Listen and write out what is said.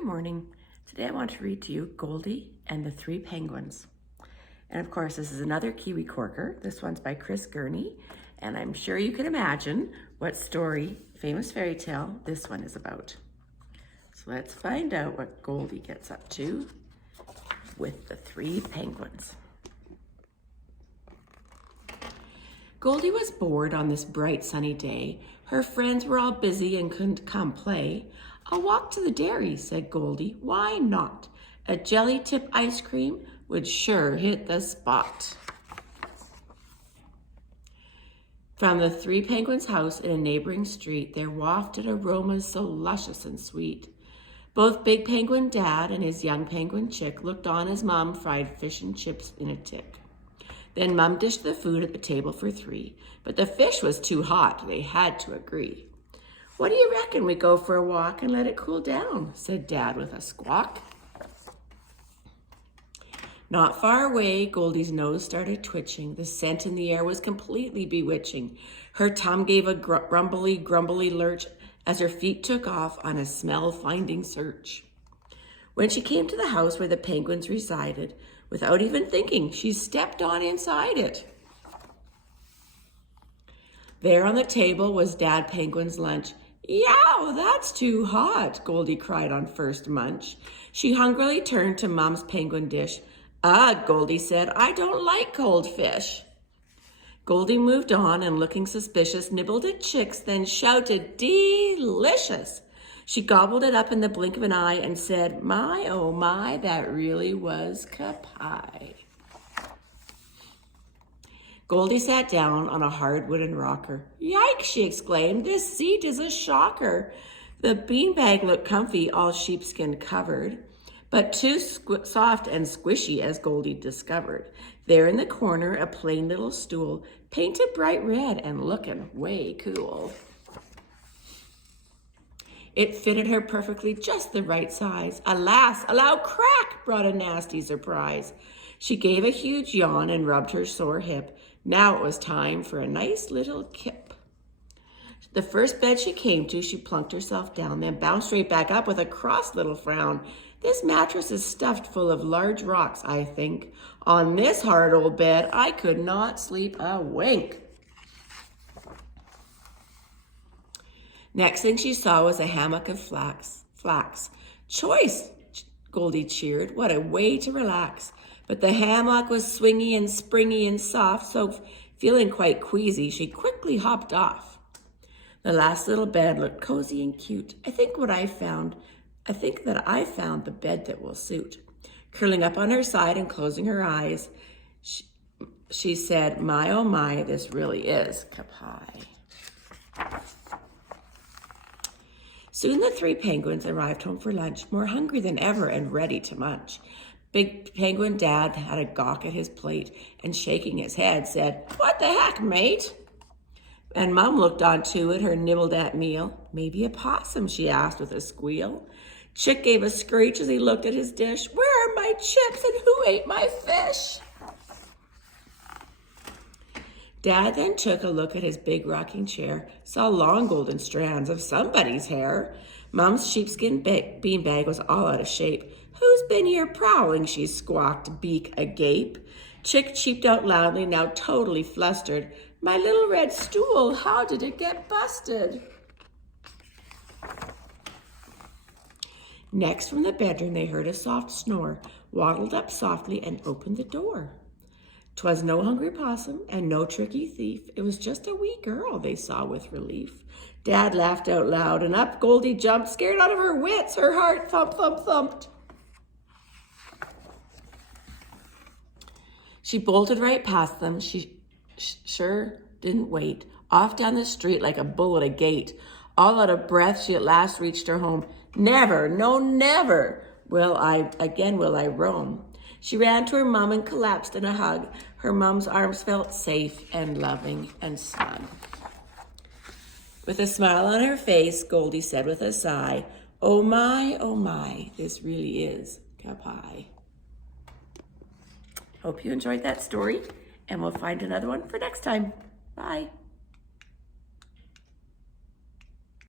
Good morning. Today I want to read to you Goldie and the Three Penguins. And of course, this is another Kiwi Corker. This one's by Gurney. And I'm sure you can imagine what story, famous fairy tale, this one is about. So let's find out what Goldie gets up to with the three penguins. Goldie was bored on this bright sunny day. Her friends were all busy and couldn't come play. "I'll walk to the dairy," said Goldie. "Why not? A jelly tip ice cream would sure hit the spot." From the three penguins' house in a neighboring street, there wafted aromas so luscious and sweet. Both Big Penguin Dad and his young penguin chick looked on as Mom fried fish and chips in a tick. Then Mom dished the food at the table for three, but the fish was too hot. They had to agree. "What do you reckon we go for a walk and let it cool down?" said Dad with a squawk. Not far away, Goldie's nose started twitching. The scent in the air was completely bewitching. Her tongue gave a grumbly lurch as her feet took off on a smell-finding search. When she came to the house where the penguins resided, without even thinking, she stepped on inside it. There on the table was Dad Penguin's lunch. "Yow, that's too hot," Goldie cried on first munch. She hungrily turned to Mom's penguin dish. "Ugh," Goldie said, "I don't like cold fish." Goldie moved on and, looking suspicious, nibbled at chicks, then shouted, "Delicious!" She gobbled it up in the blink of an eye and said, "My, oh my, that really was pie." Goldie sat down on a hard wooden rocker. "Yikes," she exclaimed, "this seat is a shocker." The beanbag looked comfy, all sheepskin covered, but too soft and squishy, as Goldie discovered. There in the corner, a plain little stool, painted bright red and looking way cool. It fitted her perfectly, just the right size. Alas, a loud crack brought a nasty surprise. She gave a huge yawn and rubbed her sore hip. Now it was time for a nice little kip. The first bed she came to, she plunked herself down, then bounced right back up with a cross little frown. "This mattress is stuffed full of large rocks, I think. On this hard old bed, I could not sleep a wink." Next thing she saw was a hammock of flax. "Choice," Goldie cheered. "What a way to relax." But the hammock was swingy and springy and soft, so feeling quite queasy, she quickly hopped off. The last little bed looked cozy and cute. I think that I found the bed that will suit." Curling up on her side and closing her eyes, she said, "My, oh my, this really is pie." Soon the three penguins arrived home for lunch, more hungry than ever and ready to munch. Big Penguin Dad had a gawk at his plate and, shaking his head, said, "What the heck, mate?" And Mom looked on too at her nibbled at meal. "Maybe a possum?" she asked with a squeal. Chick gave a screech as he looked at his dish. "Where are my chips and who ate my fish?" Dad then took a look at his big rocking chair, saw long golden strands of somebody's hair. Mom's sheepskin beanbag was all out of shape. "Who's been here prowling?" she squawked, beak agape. Chick cheeped out loudly, now totally flustered. "My little red stool, how did it get busted?" Next, from the bedroom, they heard a soft snore, waddled up softly and opened the door. 'Twas no hungry possum and no tricky thief. It was just a wee girl, they saw with relief. Dad laughed out loud, and up Goldie jumped, scared out of her wits. Her heart thump, thump, thumped. She bolted right past them. She sure didn't wait. Off down the street like a bull at a gate. All out of breath, she at last reached her home. "Never, no, never will I roam." She ran to her mom and collapsed in a hug. Her mom's arms felt safe and loving and snug. With a smile on her face, Goldie said with a sigh, oh my, this really is pie." Hope you enjoyed that story, and we'll find another one for next time. Bye.